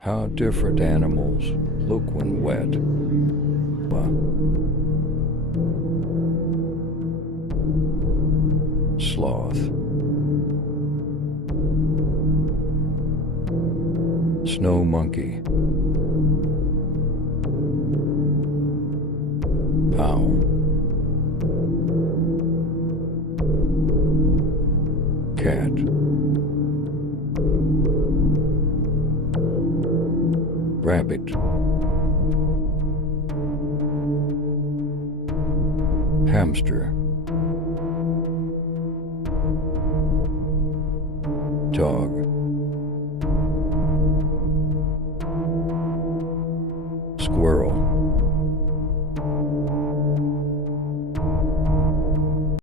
How different animals look when wet. Sloth, snow monkey, owl, cat, rabbit, hamster, dog,